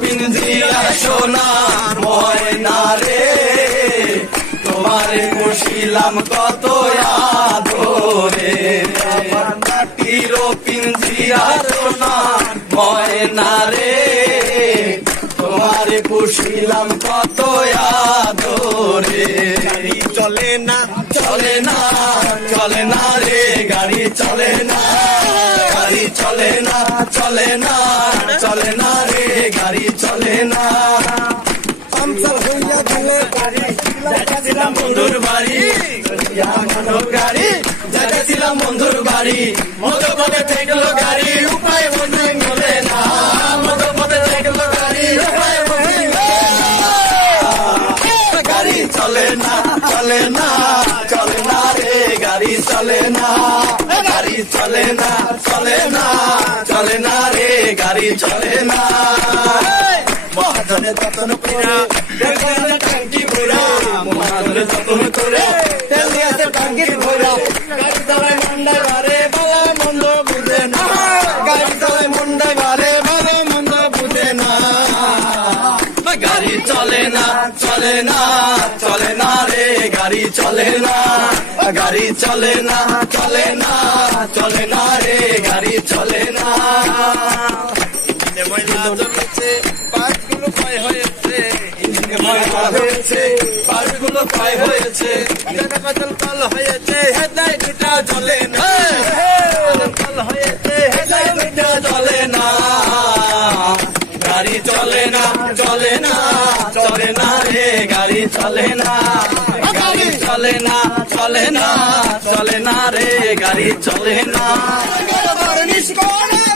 পিঞ্জিরা সোনার ময়না রে, তোমারে পুষিলাম কত আদরে। মাটির পিঞ্জিরা সোনার ময়না রে, তোমারে পুষিলাম কত আদরে। গাড়ি চলে না চলে না চলে না রে, গাড়ি চলে না, গাড়ি চলে না চলে না চলে না রে, গাড়ি চলে না। পাঞ্চার হইয়া গেলে গাড়ি যাইতেছিলাম বন্ধুর বাড়ি, গাড়ি যাইতেছিলাম বন্ধুর বাড়ি, মধ্যপথে থাকলো গাড়ি, উপায় বন্ধু মিলে না, মধ্যপথে থাকলো গাড়ি, উপায় বন্ধু মিলে না। গাড়ি চলে না চলে না চলে না রে, গাড়ি চলে না, গাড়ি চলে না চলে না চলে না রে, গাড়ি চলে না। মহাজনের যতন করে টাঙ্কি ভরা, মহাজনের যতন করে তেল দিয়েছে টাঙ্কি ভরা, গাড়ি চালায় মন্ডায় বারে ভালো মন্দ বুঝে না, গাড়ি চালায় মন্ডায় বারে ভালো মন্দ বুঝে না। গাড়ি চলে না চলে না চলে না রে, গাড়ি চলে না, গাড়ি চলে না চলে না চলে না রে, গাড়ি চলে না। ময়লা জমেছে, পাঁচগুলো ক্ষয় হয়েছে, ময়লা হয়েছে, পাশগুলো ক্ষয় হয়েছে, বাদল কল হয়েছে, হেডলাইটটা জ্বলে না, কল হয়েছে, হেডলাইটটা জ্বলে না। গাড়ি চলে না চলে না চলে না রে, গাড়ি চলে না, গাড়ি চলে না চলে না চলে না রে, গাড়ি চলে না।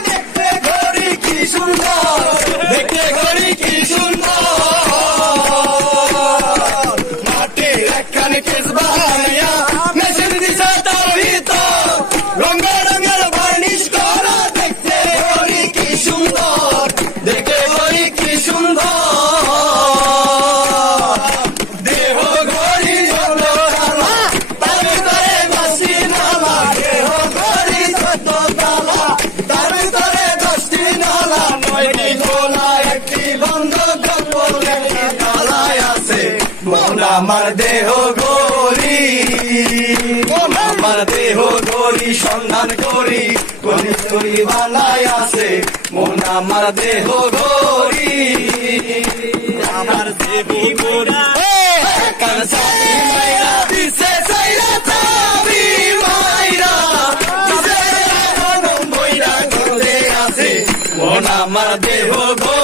দেখতে ঘড়ি কি সুন্দর, দেখতে ঘড়ি কি সুন্দর, মাটির একখানে কেস বানাইয়া মেশিন দিছে তার ভিতর, রঙের রঙের বার্নিশ করা, দেখতে ঘড়ি কি সুন্দর, দেখতে ঘড়ি কি সুন্দর। দেহ ঘড়ি যত তালা, তার ভিতরে বাসি নালা, দেহ ঘড়ি যত তালা, তার ভিতরে 10টি নালা, 9টি খোলা, 1টি বন্ধ, গল্প একটি তালায় আছে। মন আমার দেহ ঘড়ি, আমার দেহ ঘড়ি সন্ধান করি, করি করি বানায় আছে। মন আমার দেহ ঘড়ি, আমার দেব গোরা কান সাথী মাইরা দিছে সাইরা চাবি মাইরা, দিছে মন বইরা ঘরে আছে। মন আমার দেহ ঘড়ি।